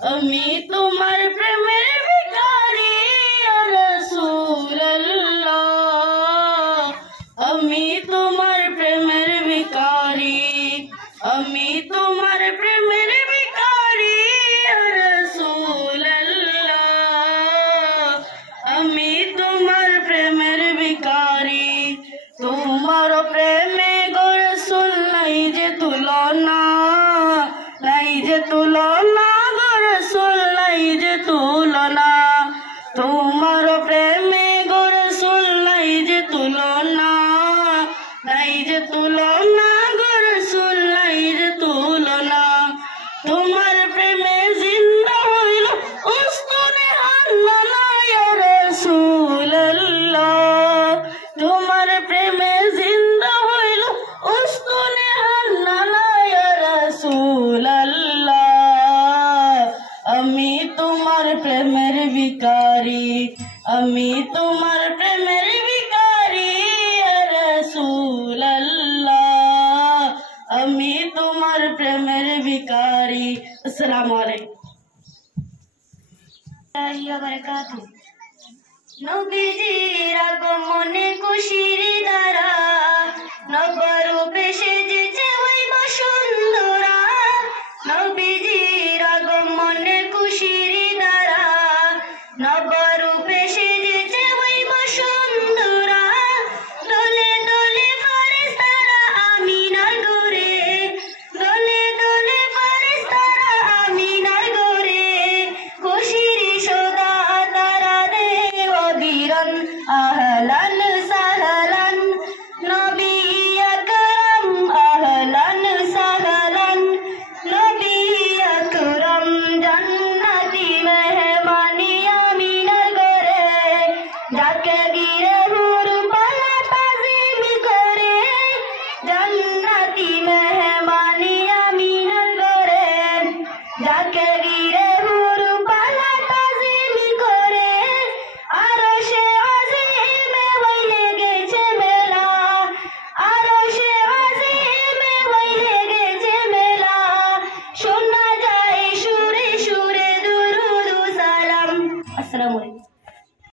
আমি তোমার প্রেমের ভিখারি ইয়া রাসূলুল্লাহ, আমি তোমার প্রেমের ভিখারি, আমি তোমার প্রেমের ভিখারি ইয়া রাসূলুল্লাহ, আমি তোমার প্রেমের ভিখারি। তোমার প্রেমে গো রাসূল নাই যে তুলনা, নাই যে তুলনা গো রাসূল, নাই যে তুলনা। তোমার প্রেমে গো রাসূল নাই যে তুলনা, নাই যে তুলনা গো রাসূল, নাই যে তুলনা। তোমার প্রেমে জিন্দা হইল উস্তুনে হান্নানা ইয়া রাসূলুল্লাহ, তোমার প্রেমে জিন্দা হইল উস্তুনে হান্নানা ইয়া রাসূলুল্লাহ, আমি তোমার প্রেমের ভিখারি, আমি তোমার প্রেমের ভিখারি ইয়া রাসূলুল্লাহ, আমি তোমার প্রেমের ভিখারি। আসসালামু আলাইকুম ওয়া বারাকাতুহু। নবীজির আগমনে খুশির ধারা, নবরূপে সেজেছে ওই বসুন্ধরা। নবীজির